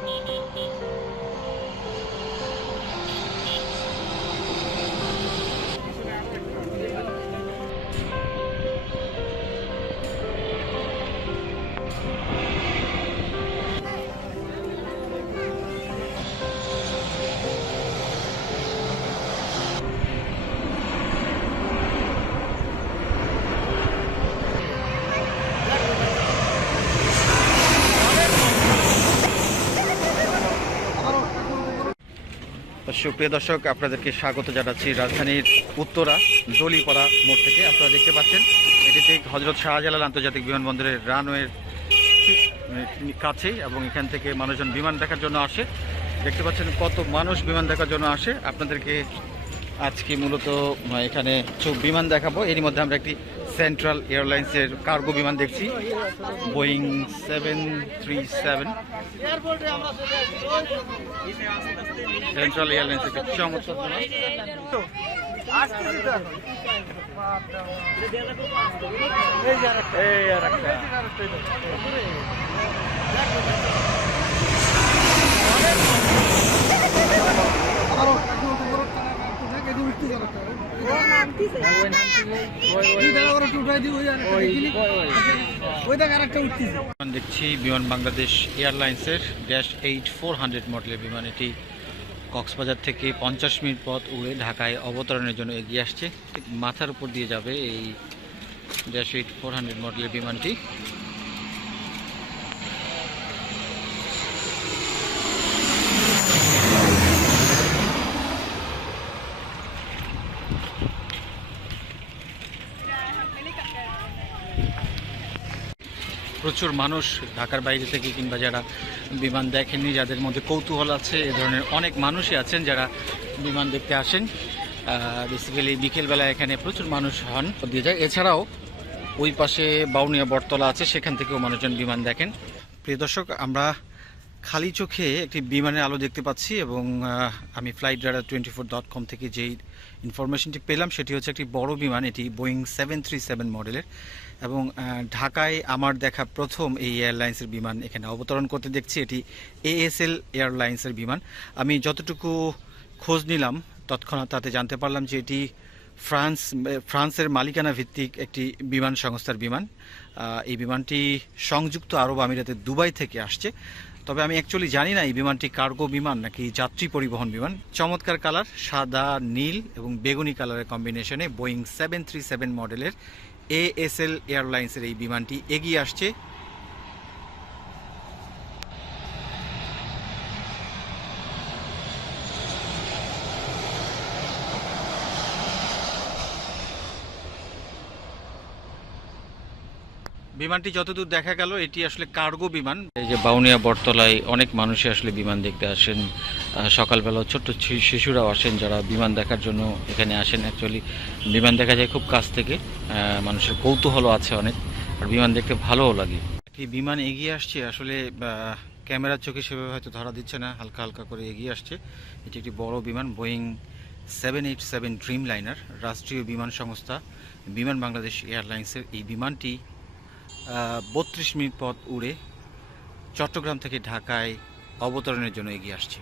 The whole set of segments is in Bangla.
你。সুপ্রিয় দর্শক, আপনাদেরকে স্বাগত জানাচ্ছি রাজধানীর উত্তরা দলিপাড়া মোড় থেকে। আপনারা দেখতে পাচ্ছেন, এটি ঠিক হজরত শাহজালাল আন্তর্জাতিক বিমানবন্দরের রানওয়ের কাছেই এবং এখান থেকে মানুষজন বিমান দেখার জন্য আসে। দেখতে পাচ্ছেন কত মানুষ বিমান দেখার জন্য আসে। আপনাদেরকে আজকে মূলত এখানে বিমান দেখাবো। এরই মধ্যে আমরা একটি সেন্ট্রাল এয়ারলাইন্সের কার্গো বিমান দেখছি Boeing seven three seven central airlines একটি চমৎকার বিমান। দেখছি, বিমান বাংলাদেশ এয়ারলাইন্সের ড্যাশ এইট ফোর হান্ড্রেড মডেলের বিমান এটি কক্সবাজার থেকে পঞ্চাশ মিনিট পথ উড়ে ঢাকায় অবতরণের জন্য এগিয়ে আসছে। মাথার উপর দিয়ে যাবে এই ড্যাশ এইট ফোর হান্ড্রেড মডেলের বিমানটি। প্রচুর মানুষ ঢাকার বাইরে থেকে কিংবা যারা বিমান দেখেননি, যাদের মধ্যে কৌতূহল আছে, এ ধরনের অনেক মানুষই আছেন যারা বিমান দেখতে আসেন। বেসিক্যালি বিকেলবেলা এখানে প্রচুর মানুষ হন। দিয়ে যায়। এছাড়াও ওই পাশে বাউনিয়া বটতলা আছে, সেখান থেকেও মানুষজন বিমান দেখেন। প্রিয় দর্শক, আমরা খালি চোখে একটি বিমানের আলো দেখতে পাচ্ছি এবং আমি flight radar twenty four dot com থেকে যেই ইনফরমেশনটি পেলাম, সেটি হচ্ছে একটি বড় বিমান, এটি বোয়িং সেভেন থ্রি সেভেন মডেলের। এবং ঢাকায় আমার দেখা প্রথম এই এয়ারলাইন্সের বিমান এখানে অবতরণ করতে দেখছি, এটি এএসএল এয়ারলাইন্সের বিমান। আমি যতটুকু খোঁজ নিলাম, তৎক্ষণাৎ তাতে জানতে পারলাম যে এটি ফ্রান্স, ফ্রান্সের মালিকানা ভিত্তিক একটি বিমান সংস্থার বিমান। এই বিমানটি সংযুক্ত আরব আমিরাতের দুবাই থেকে আসছে। তবে আমি অ্যাকচুয়ালি জানি না এই বিমানটি কার্গো বিমান নাকি যাত্রী পরিবহন বিমান। চমৎকার কালার, সাদা, নীল এবং বেগুনি কালারের কম্বিনেশনে বোয়িং সেভেন থ্রি সেভেন মডেলের এএসএল এয়ারলাইন্সের এই বিমানটি এগিয়ে আসছে। বিমানটি যতদূর দেখা গেল, এটি আসলে কার্গো বিমান। এই যে বাউনিয়া বটতলায় অনেক মানুষই আসলে বিমান দেখতে আসেন। সকালবেলা ছোট্ট শিশুরাও আসেন যারা বিমান দেখার জন্য এখানে আসেন। অ্যাকচুয়ালি বিমান দেখা যায় খুব কাছ থেকে। মানুষের কৌতূহলও আছে অনেক, আর বিমান দেখতে ভালোও লাগে। কি বিমান এগিয়ে আসছে, আসলে ক্যামেরার চোখে সেভাবে হয়তো ধরা দিচ্ছে না, হালকা হালকা করে এগিয়ে আসছে। এটি একটি বড় বিমান Boeing seven eight seven Dreamliner রাষ্ট্রীয় বিমান সংস্থা, বিমান বাংলাদেশ এয়ারলাইন্সের। এই বিমানটি বত্রিশ মিনিট পথ উড়ে চট্টগ্রাম থেকে ঢাকায় অবতরণের জন্য এগিয়ে আসছে।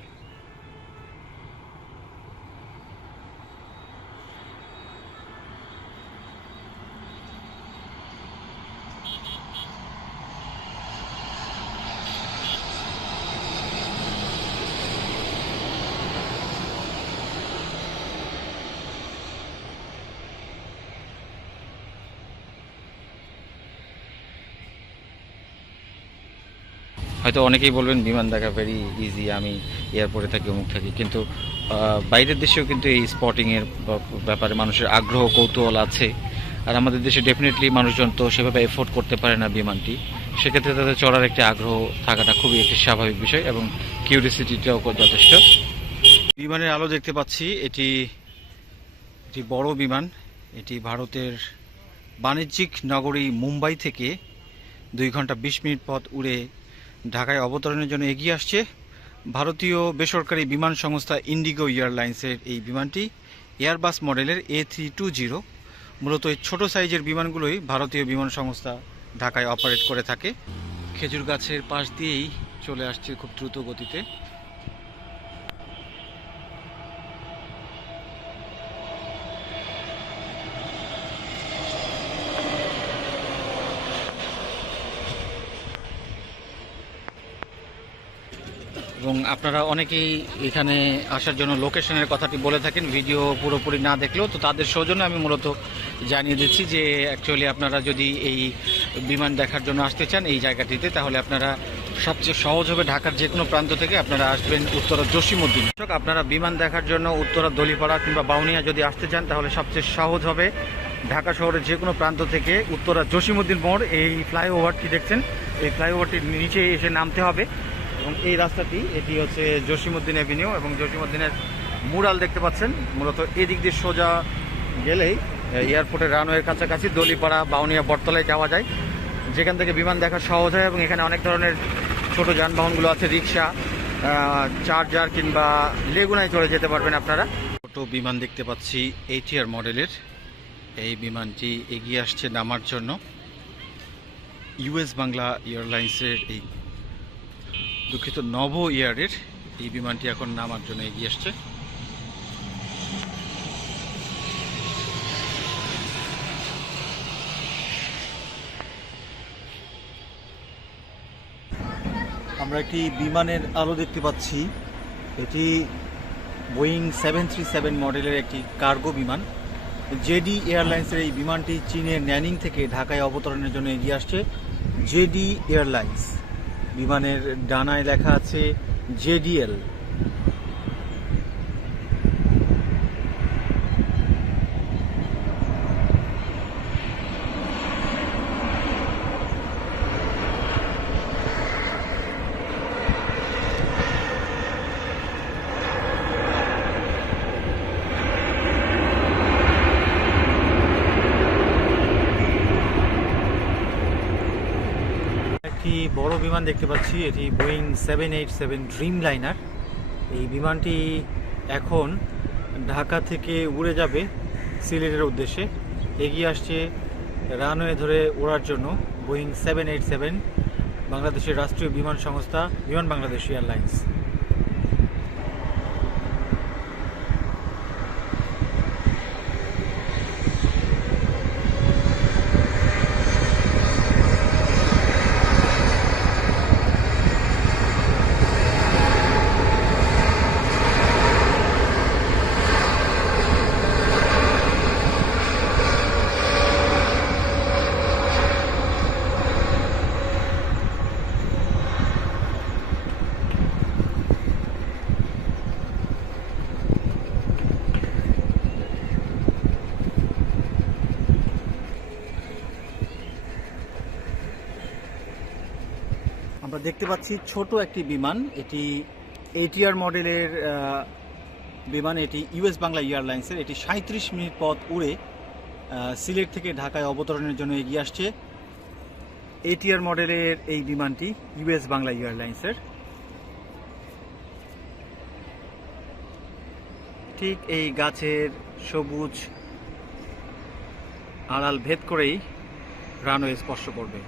হয়তো অনেকেই বলবেন, বিমান দেখা ভেরি ইজি আমি এয়ারপোর্টে থাকি, অমুক থাকি। কিন্তু বাইরের দেশেও কিন্তু এই স্পটিংয়ের ব্যাপারে মানুষের আগ্রহ, কৌতূহল আছে। আর আমাদের দেশে ডেফিনেটলি মানুষজন তো সেভাবে এফোর্ড করতে পারে না বিমানটি। সেক্ষেত্রে তাদের চড়ার একটি আগ্রহ থাকাটা খুবই একটি স্বাভাবিক বিষয় এবং কিউরিসিটিটাও যথেষ্ট। বিমানের আলো দেখতে পাচ্ছি, এটি একটি বড় বিমান। এটি ভারতের বাণিজ্যিক নগরী মুম্বাই থেকে দুই ঘণ্টা বিশ মিনিট পথ উড়ে ঢাকায় অবতরণের জন্য এগিয়ে আসছে। ভারতীয় বেসরকারি বিমান সংস্থা ইন্ডিগো এয়ারলাইন্সের এই বিমানটি এয়ারবাস মডেলের এ থ্রি টু জিরো মূলত এই ছোটো সাইজের বিমানগুলোই ভারতীয় বিমান সংস্থা ঢাকায় অপারেট করে থাকে। খেজুর গাছের পাশ দিয়েই চলে আসছে খুব দ্রুত গতিতে। এবং আপনারা অনেকেই এখানে আসার জন্য লোকেশনের কথাটি বলে থাকেন, ভিডিও পুরোপুরি না দেখলেও, তো তাদের সৌজন্য আমি মূলত জানিয়ে দিচ্ছি যে অ্যাকচুয়ালি আপনারা যদি এই বিমান দেখার জন্য আসতে চান এই জায়গাটিতে, তাহলে আপনারা সবচেয়ে সহজ হবে ঢাকার যে কোনো প্রান্ত থেকে আপনারা আসবেন উত্তরা জসিমুদ্দিন আপনারা বিমান দেখার জন্য উত্তরা দলিপাড়া কিংবা বাউনিয়া যদি আসতে চান, তাহলে সবচেয়ে সহজ হবে ঢাকা শহরের যে কোনো প্রান্ত থেকে উত্তরা জসিমুদ্দিন মোড়, এই ফ্লাইওভারটি দেখছেন, এই ফ্লাইওভারটির নিচে এসে নামতে হবে। এবং এই রাস্তাটি, এটি হচ্ছে জসিমুদ্দিন অ্যাভিনিউ এবং জসিমুদ্দিনের মুরাল দেখতে পাচ্ছেন। মূলত এদিক দিয়ে সোজা গেলেই এয়ারপোর্টের রানওয়ের কাছাকাছি দলিপাড়া, বাউনিয়া, বটতলায় যাওয়া যায়। যেখান থেকে বিমান দেখা সহজ হয় এবং এখানে অনেক ধরনের ছোট যানবাহনগুলো আছে, রিক্সা চার্জার কিংবা লেগুনায় চলে যেতে পারবেন আপনারা। ছোট বিমান দেখতে পাচ্ছি এইটিআর মডেলের। এই বিমানটি এগিয়ে আসছে নামার জন্য। ইউএস বাংলা এয়ারলাইন্সের এই দুঃখিত নভ ইয়ারের এই বিমানটি এখন নামার জন্য এগিয়ে আসছে। আমরা একটি বিমানের আলো দেখতে পাচ্ছি। এটি বোয়িং সেভেন থ্রি সেভেন মডেলের একটি কার্গো বিমান। জেডি এয়ারলাইন্সের এই বিমানটি চীনের ন্যানিং থেকে ঢাকায় অবতরণের জন্য এগিয়ে আসছে। JD airlines. বিমানের ডানায় লেখা আছে জেডিএল। একটি বড় বিমান দেখতে পাচ্ছি, এটি Boeing seven eight seven Dreamliner এই বিমানটি এখন ঢাকা থেকে উড়ে যাবে সিলেটের উদ্দেশ্যে। এগিয়ে আসছে রানওয়ে ধরে ওড়ার জন্য বোয়িং সেভেন এইট সেভেন, বাংলাদেশের রাষ্ট্রীয় বিমান সংস্থা, বিমান বাংলাদেশ এয়ারলাইন্স। দেখতে পাচ্ছি ছোট একটি বিমান। এটি এটিআর মডেলের বিমান। এটি ইউএস বাংলা এয়ারলাইন্সের। এটি সাঁত্রিশ মিনিট পথ উড়ে সিলেট থেকে ঢাকায় অবতরণের জন্য এগিয়ে আসছে। এটিআর মডেলের এই বিমানটি ইউএস বাংলা এয়ারলাইন্সের। ঠিক এই গাছের সবুজ আড়াল ভেদ করেই রানওয়ে স্পর্শ করবে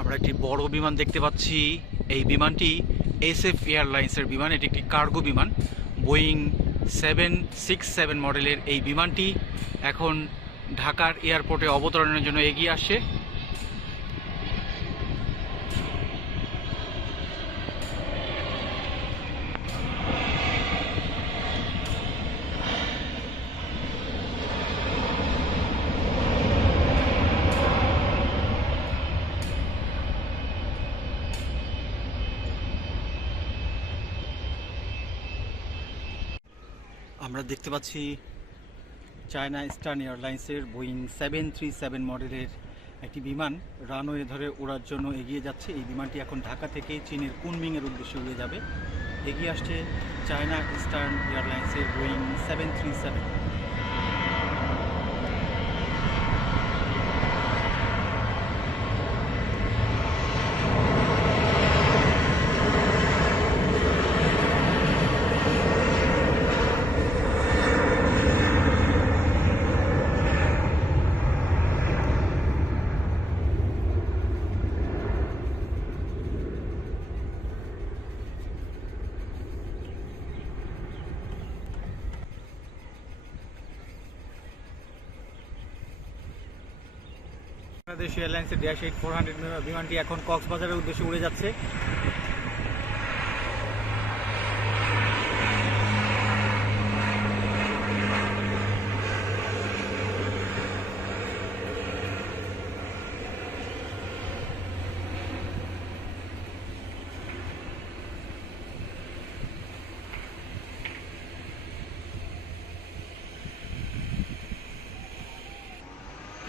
আমরা একটি বড় বিমান দেখতে পাচ্ছি। এই বিমানটি এসএফ এয়ারলাইন্সের বিমান, এটি একটি কার্গো বিমান। বোয়িং সেভেন সিক্স সেভেন মডেলের এই বিমানটি এখন ঢাকার এয়ারপোর্টে অবতরণের জন্য এগিয়ে আসছে আমরা দেখতে পাচ্ছি চায়না ইস্টার্ন এয়ারলাইন্সের বোয়িং সেভেন থ্রি সেভেন মডেলের একটি বিমান রানওয়ে ধরে ওড়ার জন্য এগিয়ে যাচ্ছে। এই বিমানটি এখন ঢাকা থেকে চীনের কুনমিংয়ের উদ্দেশ্যে উড়ে যাবে। এগিয়ে আসছে চায়না স্টার্ন এয়ারলাইন্সের Boeing seven three seven. Bangladesh এয়ারলাইন্সের ড্যাশ এইট ফোর হান্ড্রেড বিমানটি এখন কক্সবাজারের উদ্দেশ্যে উড়ে যাচ্ছে।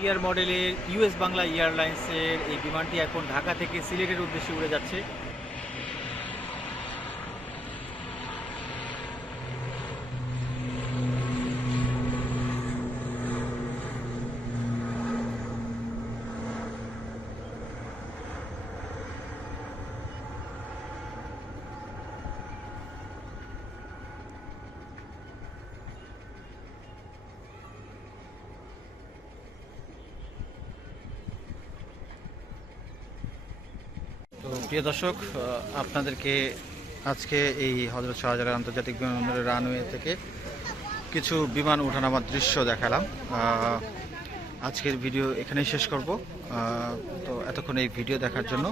ইয়ার মডেলের ইউএস বাংলা এয়ারলাইন্সের এই বিমানটি এখন ঢাকা থেকে সিলেটের উদ্দেশ্যে উড়ে যাচ্ছে। তো প্রিয় দর্শক আপনাদেরকে আজকে এই হজরত শাহজালাল আন্তর্জাতিক বিমানবন্দরের রানওয়ে থেকে কিছু বিমান ওঠানামার দৃশ্য দেখালাম। আজকের ভিডিও এখানেই শেষ করব। তো এতক্ষণ এই ভিডিও দেখার জন্য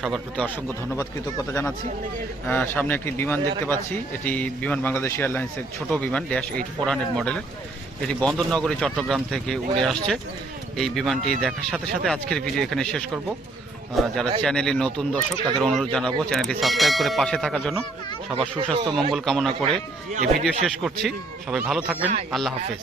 সবার প্রতি অসংখ্য ধন্যবাদ, কৃতজ্ঞতা জানাচ্ছি। সামনে একটি বিমান দেখতে পাচ্ছি। এটি বিমান বাংলাদেশ এয়ারলাইন্সের ছোট বিমান, ড্যাশ এইট ফোর হান্ড্রেড মডেলের। এটি বন্দরনগরী, চট্টগ্রাম থেকে উড়ে আসছে। এই বিমানটি দেখার সাথে সাথে আজকের ভিডিও এখানে শেষ করব। যারা চ্যানেলে নতুন দর্শক, তাদের অনুরোধ জানাব চ্যানেলটি সাবস্ক্রাইব করে পাশে থাকার জন্য। সবার সুস্বাস্থ্য, মঙ্গল কামনা করে এই ভিডিও শেষ করছি। সবাই ভালো থাকবেন। আল্লাহ হাফেজ।